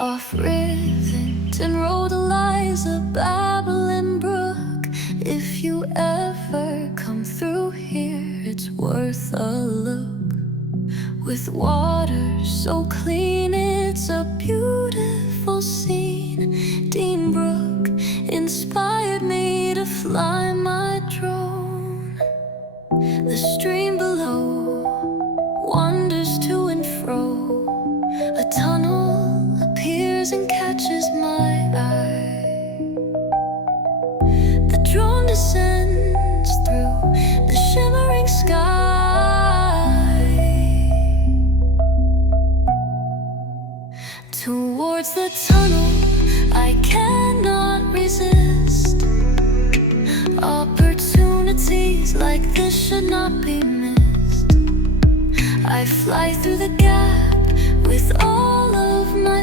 Off Rivington Road lies a babbling brook. If you ever come through here, it's worth a look. With water so clean, it's a beautiful scene. Dean Brook inspired me to fly my drone. The stream below wanders to and fro. A tunnel appears and catches my eye. The drone descends through the shimmering sky towards the tunnel. I cannot resist. Opportunities like this should not be missed. I fly through the gap with all of my